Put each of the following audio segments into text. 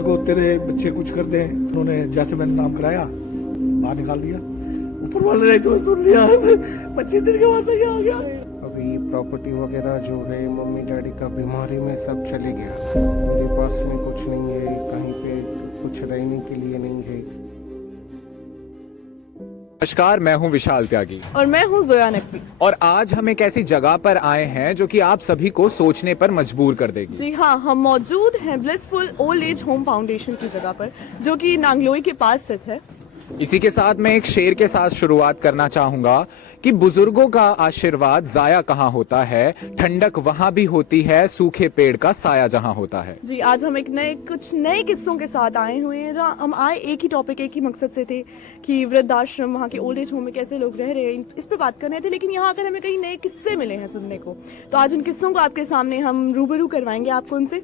को तेरे बच्चे कुछ कर दें, उन्होंने जैसे मैंने नाम कराया बाहर निकाल दिया। ऊपर वाले ने तो सुन लिया, 25 दिन के बाद मैं आ गया। अभी प्रॉपर्टी वगैरह जो है मम्मी डैडी का बीमारी में सब चले गया। मेरे पास में कुछ नहीं है, कहीं पे कुछ रहने के लिए नहीं है। नमस्कार, मैं हूं विशाल त्यागी और मैं हूं जोया नकवी। और आज हम एक ऐसी जगह पर आए हैं जो कि आप सभी को सोचने पर मजबूर कर देगी। जी हाँ, हम मौजूद हैं blissful old age home foundation की जगह पर, जो कि नांगलोई के पास स्थित है। इसी के साथ मैं एक शेर के साथ शुरुआत करना चाहूंगा कि बुजुर्गों का आशीर्वाद जाया कहाँ होता है, ठंडक वहां भी होती है, सूखे पेड़ का साया जहां होता है। जी, आज हम कुछ नए किस्सों के साथ आए हुए हैं, जहाँ हम आए एक ही टॉपिक, एक ही मकसद से थे कि वृद्धाश्रम, वहाँ के ओल्ड एज होम में कैसे लोग रह रहे हैं, इस पे बात कर रहे थे। लेकिन यहाँ आकर हमें कई नए किस्से मिले हैं सुनने को, तो आज उन किस्सों को आपके सामने हम रूबरू करवाएंगे आपको उनसे,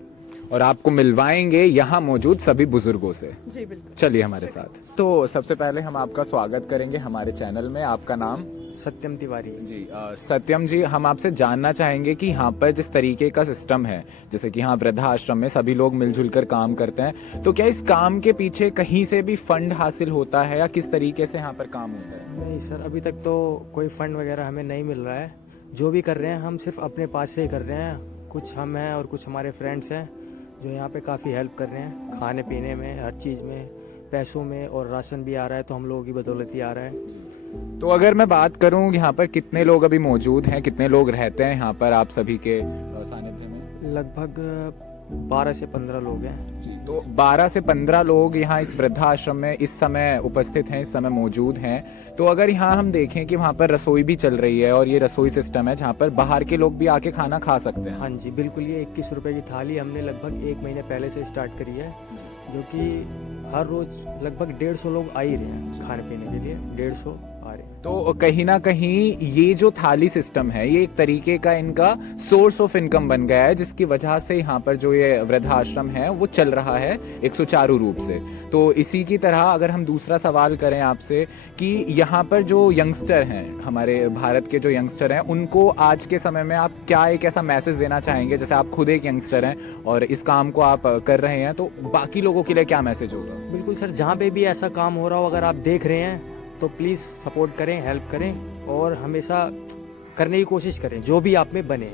और आपको मिलवाएंगे यहाँ मौजूद सभी बुजुर्गों से। जी बिल्कुल, चलिए हमारे साथ। तो सबसे पहले हम आपका स्वागत करेंगे हमारे चैनल में। आपका नाम? सत्यम तिवारी जी। सत्यम जी, हम आपसे जानना चाहेंगे कि यहाँ पर जिस तरीके का सिस्टम है, जैसे कि यहाँ वृद्धाश्रम में सभी लोग मिलजुल कर काम करते हैं, तो क्या इस काम के पीछे कहीं से भी फंड हासिल होता है या किस तरीके से यहाँ पर काम होता है? नहीं सर, अभी तक तो कोई फंड वगैरह हमें नहीं मिल रहा है। जो भी कर रहे हैं हम सिर्फ अपने पास से ही कर रहे हैं। कुछ हम हैं और कुछ हमारे फ्रेंड्स हैं जो यहाँ पे काफ़ी हेल्प कर रहे हैं, खाने पीने में, हर चीज़ में, पैसों में, और राशन भी आ रहा है तो हम लोगों की बदौलत ही आ रहा है। तो अगर मैं बात करूँ यहाँ पर कितने लोग अभी मौजूद हैं, कितने लोग रहते हैं यहाँ पर आप सभी के सानिध्य में? लगभग 12 से 15 लोग हैं। जी, तो 12 से 15 लोग यहाँ इस वृद्धाश्रम में इस समय उपस्थित हैं, इस समय मौजूद हैं। तो अगर यहाँ हम देखें कि वहाँ पर रसोई भी चल रही है और ये रसोई सिस्टम है जहाँ पर बाहर के लोग भी आके खाना खा सकते हैं। हाँ जी बिल्कुल, ये 21 रुपए की थाली हमने लगभग 1 महीने पहले से स्टार्ट करी है, जो कि हर रोज लगभग 150 लोग आ ही रहे हैं खाने पीने के लिए, 150 आ रहे हैं। तो कहीं ना कहीं ये जो थाली सिस्टम है, ये एक तरीके का इनका सोर्स ऑफ इनकम बन गया है, जिसकी वजह से यहाँ पर जो ये वृद्धाश्रम है वो चल रहा है एक सुचारू रूप से। तो इसी की तरह अगर हम दूसरा सवाल करें आपसे कि यहाँ पर जो यंगस्टर हैं, हमारे भारत के जो यंगस्टर हैं, उनको आज के समय में आप क्या एक ऐसा मैसेज देना चाहेंगे? जैसे आप खुद एक यंगस्टर हैं और इस काम को आप कर रहे हैं, तो बाकी लोगों के लिए क्या मैसेज होगा? बिल्कुल सर, जहाँ पे भी ऐसा काम हो रहा हो, अगर आप देख रहे हैं तो प्लीज़ सपोर्ट करें, हेल्प करें और हमेशा करने की कोशिश करें जो भी आप में बने।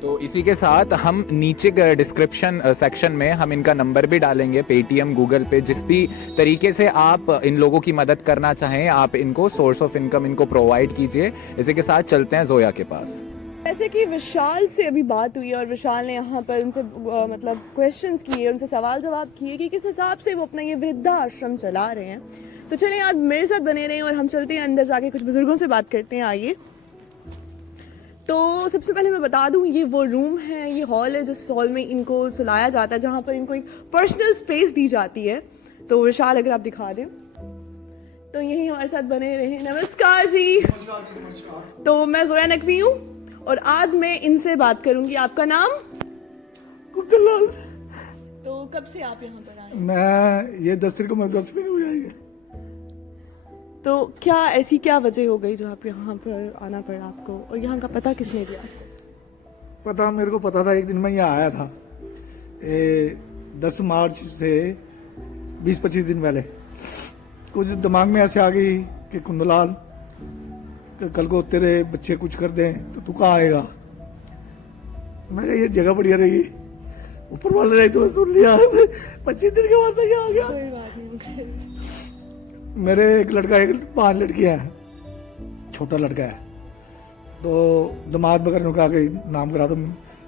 तो इसी के साथ हम नीचे डिस्क्रिप्शन सेक्शन में हम इनका नंबर भी डालेंगे, पेटीएम, गूगल पे, जिस भी तरीके से आप इन लोगों की मदद करना चाहें, आप इनको सोर्स ऑफ इनकम इनको प्रोवाइड कीजिए। इसी के साथ चलते हैं जोया के पास। जैसे कि विशाल से अभी बात हुई और विशाल ने यहाँ पर उनसे मतलब क्वेश्चंस किए, उनसे सवाल जवाब किए कि किस हिसाब से वो अपना ये वृद्धाश्रम चला रहे हैं। तो चलिए आज मेरे साथ बने रहें और हम चलते हैं अंदर, जाके कुछ बुजुर्गों से बात करते हैं। आइए। तो सबसे पहले मैं बता दूं, ये वो रूम है, ये हॉल है जिस हॉल में इनको सुलाया जाता है, जहाँ पर इनको एक पर्सनल स्पेस दी जाती है। तो विशाल अगर आप दिखा दें तो यही हमारे साथ बने रहे। नमस्कार जी। तो मैं जोया नकवी हूँ और आज मैं इनसे बात करूंगी। आपका नाम? कुब्दलाल। तो कब से आप यहाँ पर आए? मैं ये 10 तारीख को मैं 10 महीने हो जाएंगे। तो क्या ऐसी क्या वजह हो गई जो आप यहाँ पर आना पड़ा आपको, और यहाँ का पता किसने दिया? पता मेरे को पता था, एक दिन मैं यहाँ आया था 10 मार्च से 20-25 दिन पहले। कुछ दिमाग में ऐसे आ गई कि कुंदलाल कल को तेरे बच्चे कुछ कर दें तो तू कहाँ आएगा। मैं कहा ये जगह बढ़िया रहेगी। ऊपर वाले ने तो सुन लिया, 25 दिन के बाद मैं यहाँ आ गया। कोई बात नहीं। मेरे एक लड़का, एक 5 लड़कियां हैं, छोटा लड़का है। तो दिमाग वगैरह उनका आगे नाम करा, तुम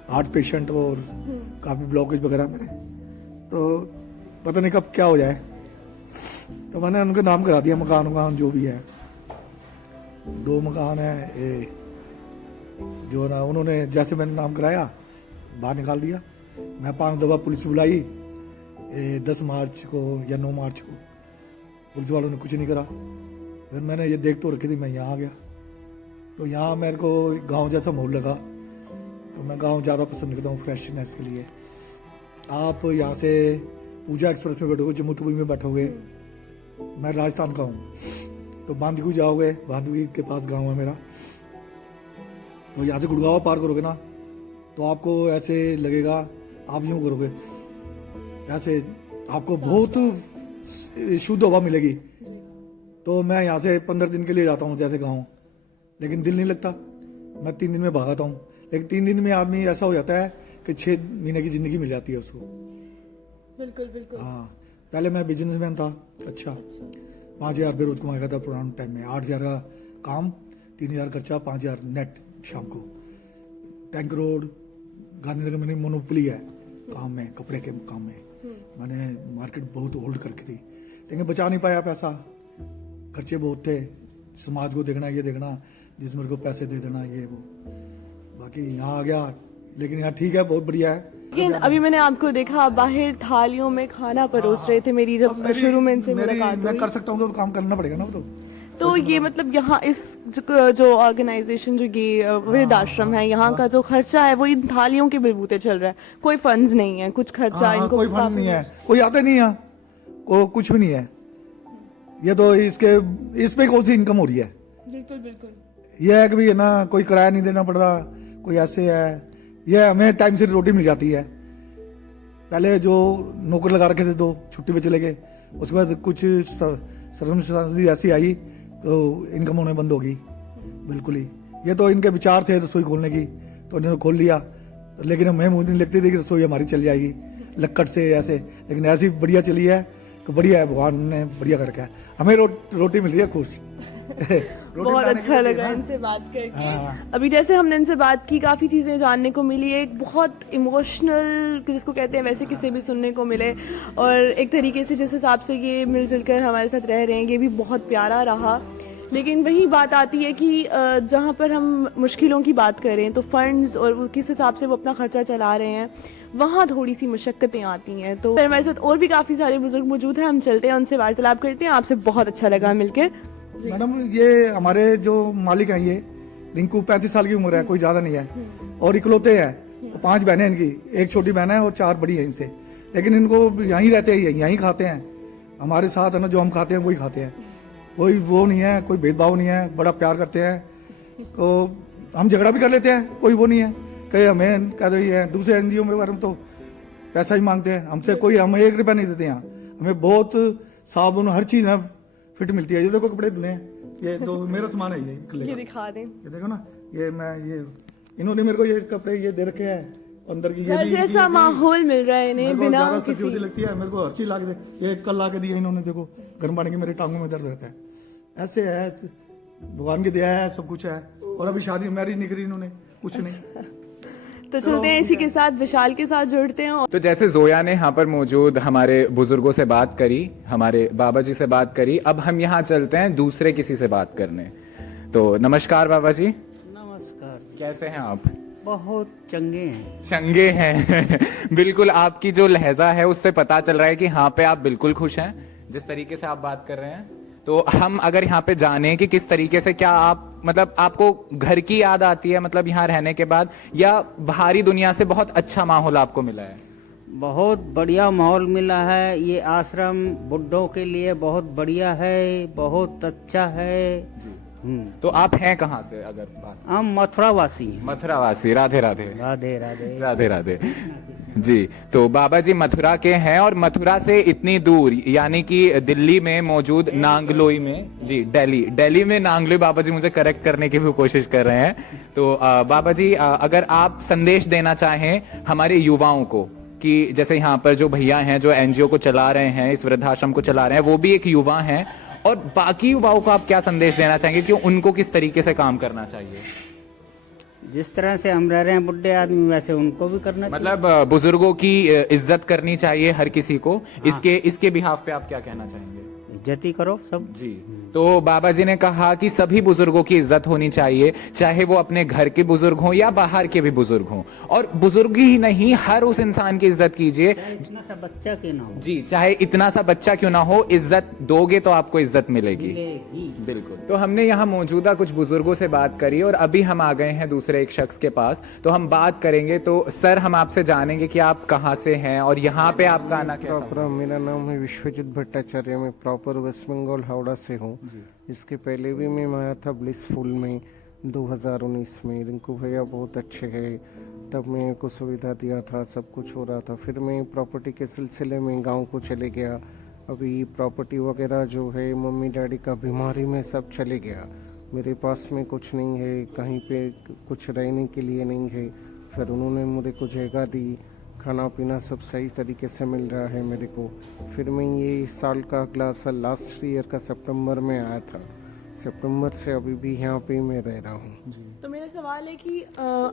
हार्ट पेशेंट और काफ़ी ब्लॉकेज वगैरह मेरे, तो पता नहीं कब क्या हो जाए। तो मैंने उनका नाम करा दिया, मकान वकान जो भी है। 2 मकान है ये, जो ना उन्होंने जैसे मैंने नाम कराया बाहर निकाल दिया। मैं 5 दफ़ा पुलिस बुलाई, 10 मार्च को या 9 मार्च को। पुलिस वालों ने कुछ नहीं करा। फिर मैंने ये देख तो रखी थी, मैं यहाँ आ गया। तो यहाँ मेरे को गांव जैसा माहौल लगा, तो मैं गांव ज़्यादा पसंद करता हूँ फ्रेशनेस के लिए। आप यहाँ से पूजा एक्सप्रेस में बैठोगे, जम्मू तवी में बैठोगे, मैं राजस्थान का हूँ, तो बांदीकुई जाओगे, बांदीकुई के पास गांव है मेरा। तो यहाँ से गुड़गांव पार करोगे ना, तो आपको ऐसे लगेगा, आप यूँ करोगे, ऐसे आपको बहुत शुद्ध हवा मिलेगी। तो मैं यहाँ से 15 दिन के लिए जाता हूँ जैसे गाँव, लेकिन दिल नहीं लगता, मैं 3 दिन में भागाता हूँ। लेकिन 3 दिन में आदमी ऐसा हो जाता है कि 6 महीने की जिंदगी मिल जाती है उसको। बिल्कुल बिल्कुल। हाँ, पहले मैं बिजनेसमैन था। अच्छा 5,000 रुपये रोज कमाया था पुराने टाइम में। 8,000 का काम, 3,000 खर्चा, 5,000 नेट शाम को। टैंक रोड गांधीनगर में मोनोपोली है काम में, कपड़े के काम में। मैंने मार्केट बहुत होल्ड करके थी, लेकिन बचा नहीं पाया पैसा, खर्चे बहुत थे, समाज को देखना, ये देखना, जिस मेरे को पैसे दे देना, ये वो। बाकी यहाँ आ गया, लेकिन यहाँ ठीक है, बहुत बढ़िया है। लेकिन अभी मैंने आपको देखा आप बाहर थालियों में खाना परोस रहे थे। मेरी जब शुरू में इनसे मुलाकात मैं हुई, कर सकता हूँ तो काम करना पड़ेगा ना। तो ये मतलब यहाँ इस जो ऑर्गेनाइजेशन जो ये वृद्धाश्रम है, यहाँ का जो खर्चा है वो इन थालियों के बलबूते चल रहा है। कोई फंड्स नहीं है, कुछ खर्चा इनको कोई फंड नहीं है, कोई आते नहीं है, कुछ भी नहीं है। ये तो इस पे कौन सी इनकम हो रही है? बिल्कुल बिल्कुल। ये है कि भी है ना, कोई किराया नहीं देना पड़ रहा, कोई ऐसे है। ये हमें टाइम से रोटी मिल जाती है। पहले जो नौकर लगा रखे थे, 2 छुट्टी पे चले गए, उसके बाद कुछ सर्कमस्टेंसेस ऐसी आई तो इनकम होने बंद होगी बिल्कुल ही। ये तो इनके विचार थे रसोई खोलने की, तो इन्होंने खोल लिया, लेकिन हमें मुझे नहीं लगती थी कि रसोई हमारी चल जाएगी लक्कड़ से ऐसे, लेकिन ऐसी बढ़िया चली है कि बढ़िया है, भगवान ने बढ़िया करके हमें रोटी मिल रही है, खुश। बहुत अच्छा लगा इनसे बात करके। अभी जैसे हमने इनसे बात की, काफ़ी चीज़ें जानने को मिली। एक बहुत इमोशनल जिसको कहते हैं वैसे किसे भी सुनने को मिले, और एक तरीके से जिस हिसाब से ये मिलजुल कर हमारे साथ रह रहे हैं, ये भी बहुत प्यारा रहा। लेकिन वही बात आती है कि जहाँ पर हम मुश्किलों की बात करें तो फंड्स और किस हिसाब से वो अपना खर्चा चला रहे हैं, वहाँ थोड़ी सी मुशक्कतें आती हैं। तो हमारे साथ और भी काफ़ी सारे बुजुर्ग मौजूद हैं, हम चलते हैं उनसे वार्तालाप करते हैं। आपसे बहुत अच्छा लगा मिलकर। मैडम, ये हमारे जो मालिक हैं, ये रिंकू 35 साल की उम्र है, कोई ज्यादा नहीं है, और इकलौते हैं। 5 बहनें इनकी, एक छोटी बहन है और 4 बड़ी है इनसे। लेकिन इनको यहीं रहते हैं, यहीं खाते हैं हमारे साथ, है ना, जो हम खाते हैं वही खाते हैं। कोई वो नहीं है, कोई भेदभाव नहीं है, बड़ा प्यार करते हैं। तो हम झगड़ा भी कर लेते हैं, कोई वो नहीं है कि हमें कह दो ये है। दूसरे एनजीओ में बारे में तो पैसा ही मांगते हैं हमसे, कोई हम 1 रुपया नहीं देते यहाँ। हमें बहुत साबुन, हर चीज है फिट मिलती है। ये देखो कपड़े धुले हैं, ये तो मेरा सामान है, ये दिखा दें, ये देखो ना, ये इन्होंने मेरे को ये कपड़े ये दे रखे हैं अंदर की। घर जैसा माहौल मिल रहा है इन्हें, बिना सिक्योरिटी लगती है। मेरे को हर चीज ला के दे, ये कल ला के दिया इन्होंने, देखो गर्म पानी की मेरे टांगों में दर्द रहता है। ऐसे है, भगवान की दया है, सब कुछ है। और अभी शादी मैरिज नहीं करी इन्होंने, कुछ नहीं। तो चलते हैं इसी के साथ विशाल के साथ जुड़ते हैं। तो जैसे जोया ने यहाँ पर मौजूद हमारे बुजुर्गों से बात करी, हमारे बाबा जी से बात करी, अब हम यहाँ चलते हैं दूसरे किसी से बात करने। तो नमस्कार बाबा जी। नमस्कार। कैसे हैं आप? बहुत चंगे हैं। चंगे हैं। बिल्कुल, आपकी जो लहजा है उससे पता चल रहा है कि यहाँ पे आप बिल्कुल खुश हैं, जिस तरीके से आप बात कर रहे हैं। तो हम अगर यहाँ पे जाने कि किस तरीके से, क्या आप मतलब आपको घर की याद आती है मतलब यहाँ रहने के बाद, या बाहरी दुनिया से बहुत अच्छा माहौल आपको मिला है? बहुत बढ़िया माहौल मिला है। ये आश्रम बुड्ढों के लिए बहुत बढ़िया है, बहुत अच्छा है जी। तो आप हैं कहाँ से अगर बात? हम मथुरा वासी हैं। मथुरा वासी। राधे राधे। राधे राधे। राधे राधे। जी, तो बाबा जी मथुरा के हैं, और मथुरा से इतनी दूर यानी कि दिल्ली में मौजूद नांगलोई में, जी दिल्ली में नांगलोई, बाबा जी मुझे करेक्ट करने की भी कोशिश कर रहे हैं। तो बाबा जी अगर आप संदेश देना चाहें हमारे युवाओं को, कि जैसे यहाँ पर जो भैया हैं जो एनजीओ को चला रहे हैं, इस वृद्धाश्रम को चला रहे हैं, वो भी एक युवा हैं, और बाकी युवाओं को आप क्या संदेश देना चाहेंगे कि उनको किस तरीके से काम करना चाहिए? जिस तरह से हम रह रहे हैं बुढ़े आदमी, वैसे उनको भी करना चाहिए। मतलब बुजुर्गों की इज्जत करनी चाहिए हर किसी को। हाँ। इसके बिहाफ पे आप क्या कहना चाहेंगे? इज्जत ही करो सब। जी, तो बाबा जी ने कहा कि सभी बुजुर्गों की इज्जत होनी चाहिए, चाहे वो अपने घर के बुजुर्ग हों या बाहर के भी बुजुर्ग हों। और बुजुर्ग ही नहीं, हर उस इंसान की इज्जत कीजिए, इतना सा बच्चा क्यों ना हो। जी, चाहे इतना सा बच्चा क्यों ना हो, इज्जत दोगे तो आपको इज्जत मिलेगी। बिल्कुल। तो हमने यहाँ मौजूदा कुछ बुजुर्गों से बात करी, और अभी हम आ गए हैं दूसरे एक शख्स के पास, तो हम बात करेंगे। तो सर, हम आपसे जानेंगे कि आप कहाँ से हैं और यहाँ पे आपका आना कैसा? मेरा नाम है विश्वजीत भट्टाचार्य, मैं प्रॉपर वेस्ट बंगाल हावड़ा से हूँ। इसके पहले भी मैं आया था ब्लिसफुल में, 2019 में। रिंकू भैया बहुत अच्छे हैं, तब मैं को सुविधा दिया था, सब कुछ हो रहा था। फिर मैं प्रॉपर्टी के सिलसिले में गांव को चले गया। अभी प्रॉपर्टी वगैरह जो है मम्मी डैडी का बीमारी में सब चले गया। मेरे पास में कुछ नहीं है, कहीं पे कुछ रहने के लिए नहीं है। फिर उन्होंने मुझे को जगह दी, खाना पीना सब सही तरीके से मिल रहा है मेरे को। फिर मैं ये इस साल का अगला साल लास्ट ईयर का सितंबर में आया था। सितंबर से अभी भी यहाँ पे मैं रह रहा हूँ। तो मेरा सवाल है कि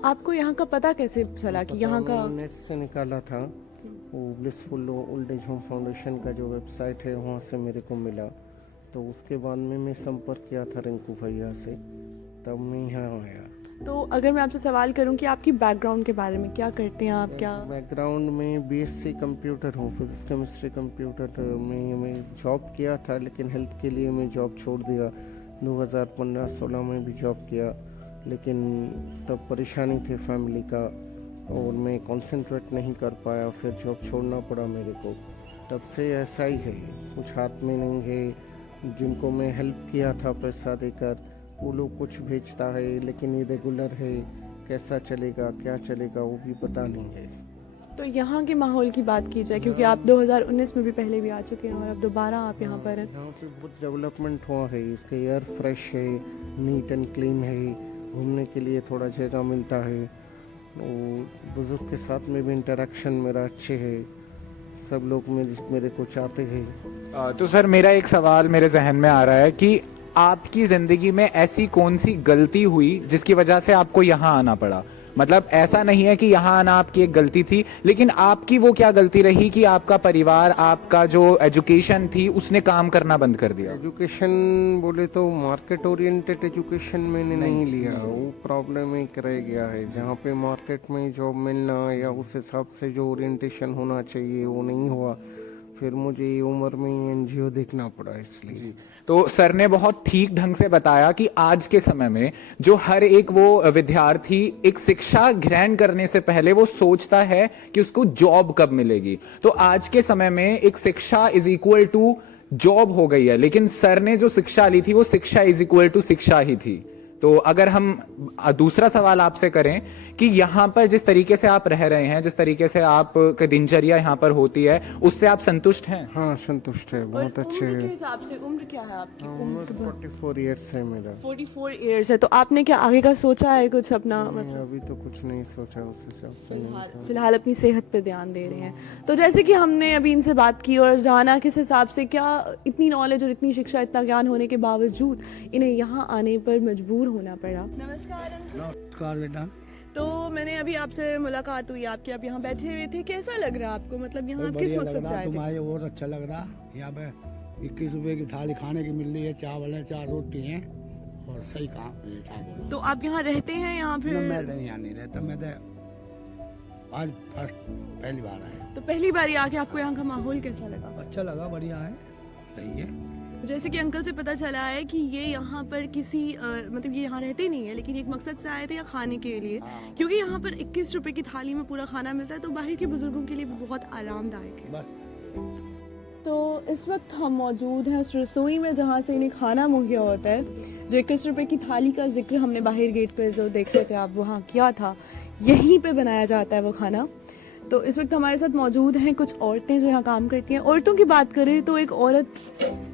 आपको यहाँ का पता कैसे चला कि यहाँ का? नेट से निकाला था, वो blissful old age home foundation का जो वेबसाइट है वहाँ से मेरे को मिला। तो उसके बाद में मैं संपर्क किया था रिंकू भैया से, तब मैं यहाँ आया। तो अगर मैं आपसे सवाल करूं कि आपकी बैकग्राउंड के बारे में, क्या करते हैं आप, क्या? बैकग्राउंड में बीएससी कंप्यूटर हूँ, फिजिक्स केमिस्ट्री कंप्यूटर में मैं जॉब किया था, लेकिन हेल्थ के लिए मैं जॉब छोड़ दिया। 2015-16 में भी जॉब किया, लेकिन तब परेशानी थी फैमिली का और मैं कंसंट्रेट नहीं कर पाया, फिर जॉब छोड़ना पड़ा मेरे को। तब से ऐसा ही है, कुछ हाथ में नहीं है। जिनको मैं हेल्प किया था पैसा देकर, वो लोग कुछ भेजता है लेकिन ये रेगुलर है, कैसा चलेगा क्या चलेगा वो भी पता नहीं है। तो यहाँ के माहौल की बात की जाए, क्योंकि आप 2019 में भी पहले भी आ चुके हैं और अब दोबारा आप यहाँ पर हैं। यहाँ पे बहुत डेवलपमेंट हुआ है, इसका एयर फ्रेश है, नीट एंड क्लीन है, घूमने के लिए थोड़ा जगह मिलता है। बुजुर्ग के साथ में भी इंटरेक्शन मेरा अच्छे है, सब लोग मेरे को चाहते हैं। तो सर मेरा एक सवाल मेरे जहन में आ रहा है कि आपकी जिंदगी में ऐसी कौन सी गलती हुई जिसकी वजह से आपको यहाँ आना पड़ा? मतलब ऐसा नहीं है कि यहाँ आना आपकी एक गलती थी, लेकिन आपकी वो क्या गलती रही कि आपका परिवार, आपका जो एजुकेशन थी उसने काम करना बंद कर दिया? एजुकेशन बोले तो मार्केट ओरिएंटेड एजुकेशन मैंने नहीं लिया, वो प्रॉब्लम एक रह गया है। जहाँ पे मार्केट में जॉब मिलना या उस हिसाब से जो ओरिएंटेशन होना चाहिए वो नहीं हुआ। फिर मुझे ये उम्र में एनजीओ देखना पड़ा इसलिए। तो सर ने बहुत ठीक ढंग से बताया कि आज के समय में जो हर एक वो विद्यार्थी एक शिक्षा ग्रहण करने से पहले वो सोचता है कि उसको जॉब कब मिलेगी। तो आज के समय में एक शिक्षा इज इक्वल टू जॉब हो गई है, लेकिन सर ने जो शिक्षा ली थी वो शिक्षा इज इक्वल टू शिक्षा ही थी। तो अगर हम दूसरा सवाल आपसे करें कि यहाँ पर जिस तरीके से आप रह रहे हैं, जिस तरीके से आपकी दिनचर्या यहाँ पर होती है, उससे आप संतुष्ट हैं? हाँ संतुष्ट है, बहुत अच्छे उम्र के है। हिसाब से उम्र क्या है आपकी? उम्र 44 ईयर्स है मेरा। 44 इयर्स है। तो आपने क्या आगे का सोचा है कुछ अपना? मैं अभी तो कुछ नहीं सोचा उस हिसाब से नहीं। फिलहाल अपनी सेहत पे ध्यान दे रहे हैं। तो जैसे कि हमने अभी इनसे बात की और जाना किस हिसाब से, क्या इतनी नॉलेज और इतनी शिक्षा, इतना ज्ञान होने के बावजूद इन्हें यहाँ आने पर मजबूर होना पड़ा। नमस्कार अंकल। नमस्कार बेटा। तो मैंने अभी आपसे मुलाकात हुई आपकी, आप यहाँ बैठे हुए थे, कैसा लग रहा आपको? मतलब यहाँ आप किस मकसद से आए थे? तुम्हारे और अच्छा लग रहा। यहाँ पे 21 रुपए की थाली खाने की मिल रही है, चावल है, 4 रोटी हैं और सही काम है। तो आप यहाँ रहते हैं यहाँ पे? मैं तो यहाँ नहीं रहता, मैं तो आज फर्स्ट पहली बार आया। तो पहली बार आके आपको यहाँ का माहौल कैसा लगा? अच्छा लगा, बढ़िया है, सही है। जैसे कि अंकल से पता चला है कि ये यहाँ पर किसी मतलब ये यहाँ रहते नहीं है, लेकिन एक मकसद से आए थे यहाँ खाने के लिए, क्योंकि यहाँ पर 21 रुपए की थाली में पूरा खाना मिलता है, तो बाहर के बुजुर्गों के लिए भी बहुत आरामदायक है। बस तो इस वक्त हम मौजूद हैं उस रसोई में जहाँ से इन्हें खाना मुहैया होता है। जो 21 रुपए की थाली का जिक्र हमने बाहर गेट पर जो देखते थे आप वहाँ किया था, यहीं पे बनाया जाता है वो खाना। तो इस वक्त हमारे साथ मौजूद हैं कुछ औरतें जो यहाँ काम करती हैं। औरतों की बात करें तो एक औरत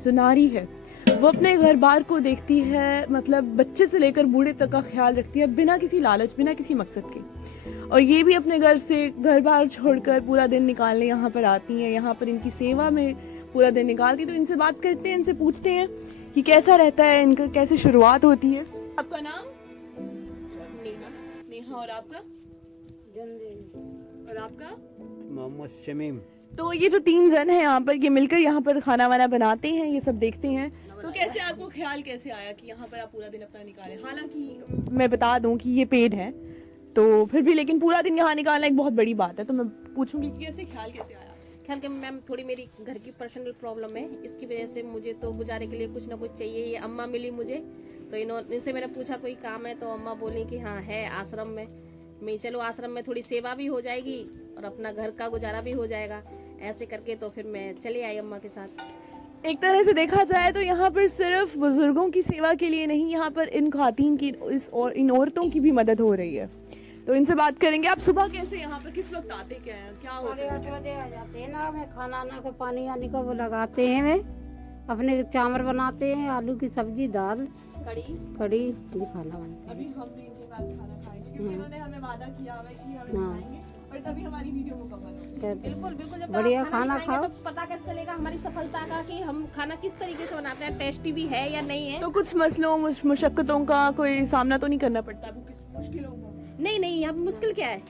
जो नारी है वो अपने घर बार को देखती है, मतलब बच्चे से लेकर बूढ़े तक का ख्याल रखती है, बिना किसी लालच, बिना किसी मकसद के। और ये भी अपने घर से घर बार छोड़कर पूरा दिन निकालने यहाँ पर आती हैं, यहाँ पर इनकी सेवा में पूरा दिन निकालती है। तो इनसे बात करते हैं, इनसे पूछते हैं कि कैसा रहता है इनका, कैसे शुरुआत होती है। आपका नाम? नेहा। और आपका? और आपका? मोहम्मद शमीम। तो ये जो 3 जन हैं यहाँ पर, ये मिलकर यहाँ पर खाना वाना बनाते हैं, ये सब देखते हैं। तो कैसे आपको ख्याल कैसे आया कि यहाँ पर आप पूरा दिन अपना निकालें? हालांकि मैं बता दूं कि ये पेड है, तो फिर भी लेकिन पूरा दिन यहाँ निकालना एक बहुत बड़ी बात है। तो मैं पूछूंगी कि कैसे ख्याल कैसे आया? ख्याल के मैम थोड़ी मेरी घर की पर्सनल प्रॉब्लम है, इसकी वजह से मुझे तो गुजारे के लिए कुछ ना कुछ चाहिए। ये अम्मा मिली मुझे, तो इनसे मैंने पूछा कोई काम है, तो अम्मा बोली कि हाँ है आश्रम में। मैं चलो आश्रम में थोड़ी सेवा भी हो जाएगी और अपना घर का गुजारा भी हो जाएगा। ऐसे करके तो फिर मैं चले आई अम्मा के साथ। एक तरह से देखा जाए तो यहाँ पर सिर्फ बुजुर्गों की सेवा के लिए नहीं, यहाँ पर इन खातन की और इन औरतों की भी मदद हो रही है। तो इनसे बात करेंगे। आप सुबह कैसे यहाँ पर किस वक्त आते, क्या होता है? 8 बजे आ जाते हैं ना, हमें खाना आना का पानी आने का वो लगाते हैं, वे अपने चावल बनाते हैं, आलू की सब्जी, दाल, कड़ी ये खाना बनाते अभी हम भी इनके पास खाना खाएंगे क्योंकि इन्होंने हमें वादा किया हुआ है कि हमें खाएंगे और तभी हमारी वीडियो मुकम्मल होगी। हैं। बिल्कुल बिल्कुल, जब बढ़िया आप खाना नहीं खाएंगे खाओ। तो पता कैसे चलेगा हमारी सफलता का कि हम खाना किस तरीके से बनाते हैं, टेस्टी भी है या नहीं है। तो कुछ मसलों मुशक्कतों का कोई सामना तो नहीं करना पड़ता आपको, किस मुश्किलों का? नहीं नहीं, यहाँ पे मुश्किल क्या है,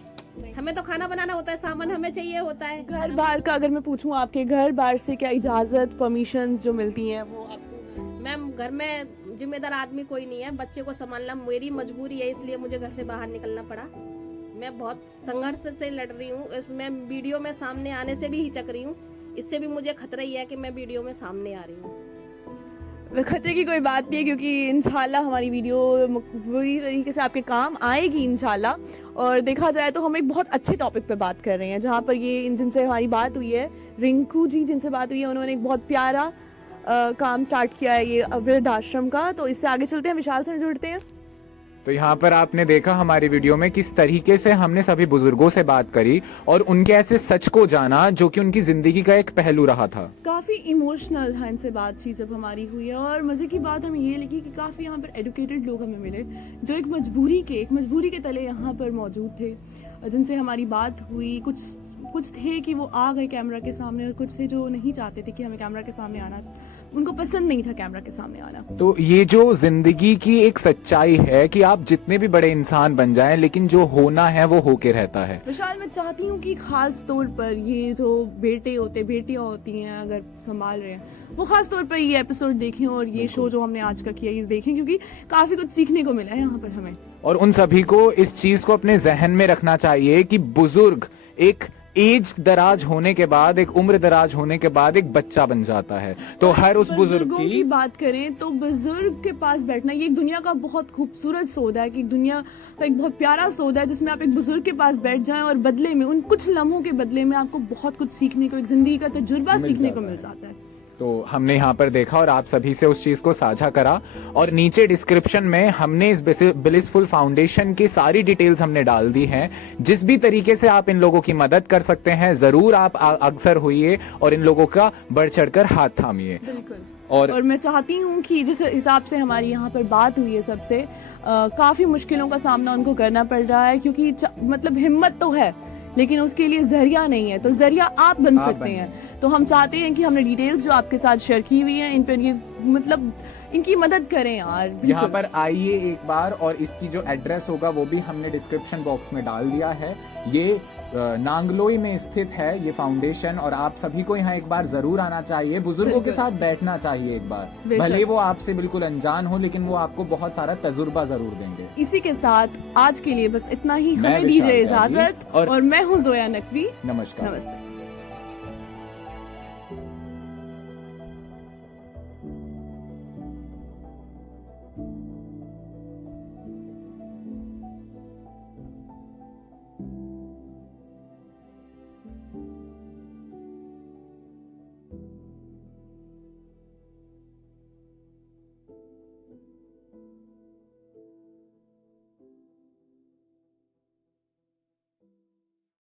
हमें तो खाना बनाना होता है, सामान हमें चाहिए होता है। घर बार का अगर मैं पूछूं, आपके घर बार से क्या इजाजत, परमिशंस जो मिलती हैं वो आपको? मैम घर में जिम्मेदार आदमी कोई नहीं है, बच्चे को संभालना मेरी मजबूरी है, इसलिए मुझे घर से बाहर निकलना पड़ा। मैं बहुत संघर्ष से लड़ रही हूँ, इसमें वीडियो में सामने आने से भी हिचक रही हूँ, इससे भी मुझे खतरा ही है कि मैं वीडियो में सामने आ रही हूँ। खतरे की कोई बात नहीं है क्योंकि इंशाल्लाह हमारी वीडियो पूरी तरीके से आपके काम आएगी इंशाल्लाह। और देखा जाए तो हम एक बहुत अच्छे टॉपिक पे बात कर रहे हैं, जहाँ पर ये जिनसे हमारी बात हुई है, रिंकू जी जिनसे बात हुई है, उन्होंने एक बहुत प्यारा काम स्टार्ट किया है ये वृद्ध आश्रम का। तो इससे आगे चलते हैं, विशाल से जुड़ते हैं। तो यहाँ पर आपने देखा हमारी वीडियो में किस तरीके से हमने सभी बुजुर्गों से बात करी और उनके ऐसे सच को जाना जो कि उनकी जिंदगी का एक पहलू रहा था। काफ़ी इमोशनल है इनसे बातचीत जब हमारी हुई है। और मज़े की बात हमें ये लगी कि काफ़ी यहाँ पर एडुकेटेड लोग हमें मिले जो एक मजबूरी के तले यहाँ पर मौजूद थे, जिनसे हमारी बात हुई। कुछ थे कि वो आ गए कैमरा के सामने और कुछ थे जो नहीं चाहते थे कि हमें कैमरा के सामने आना, उनको पसंद नहीं था कैमरा के सामने आना। तो ये जो जिंदगी की एक सच्चाई है कि आप जितने भी बड़े इंसान बन जाएं लेकिन जो होना है वो होके रहता है। विशाल, मैं चाहती हूँ कि खास तौर पर ये जो बेटियां होती हैं अगर संभाल रहे हैं, वो खास तौर पर ये एपिसोड देखें और ये शो जो हमने आज का किया ये देखें, क्योंकि काफी कुछ सीखने को मिला है यहाँ पर हमें। और उन सभी को इस चीज को अपने जहन में रखना चाहिए कि बुजुर्ग एक एज दराज होने के बाद, एक उम्र दराज होने के बाद एक बच्चा बन जाता है। तो हर उस बुजुर्ग बुजुर्गों की बात करें तो बुजुर्ग के पास बैठना ये एक दुनिया का बहुत खूबसूरत सौदा है, कि दुनिया का एक बहुत प्यारा सौदा है जिसमें आप एक बुजुर्ग के पास बैठ जाएं और बदले में, उन कुछ लम्हों के बदले में आपको बहुत कुछ सीखने को, एक जिंदगी का तजुर्बा सीखने को मिल जाता है। तो हमने यहाँ पर देखा और आप सभी से उस चीज को साझा करा। और नीचे डिस्क्रिप्शन में हमने इस ब्लिसफुल फाउंडेशन की सारी डिटेल्स हमने डाल दी हैं। जिस भी तरीके से आप इन लोगों की मदद कर सकते हैं जरूर आप अक्सर होइए और इन लोगों का बढ़ चढ़कर हाथ थामिए। बिल्कुल। और मैं चाहती हूँ कि जिस हिसाब से हमारी यहाँ पर बात हुई है सबसे, काफी मुश्किलों का सामना उनको करना पड़ रहा है, क्योंकि मतलब हिम्मत तो है लेकिन उसके लिए जरिया नहीं है, तो जरिया आप बन सकते हैं। तो हम चाहते हैं कि हमने डिटेल्स जो आपके साथ शेयर की हुई हैं इन पर ये मतलब इनकी मदद करें यार। यहाँ पर आइए एक बार, और इसकी जो एड्रेस होगा वो भी हमने डिस्क्रिप्शन बॉक्स में डाल दिया है। ये नांगलोई में स्थित है ये फाउंडेशन, और आप सभी को यहाँ एक बार जरूर आना चाहिए, बुजुर्गों के साथ बैठना चाहिए एक बार। भले वो आपसे बिल्कुल अनजान हो लेकिन वो आपको बहुत सारा तजुर्बा जरूर देंगे। इसी के साथ आज के लिए बस इतना ही, हमें दीजिए इजाजत। और मैं हूँ जोया नकवी। नमस्कार। नमस्ते।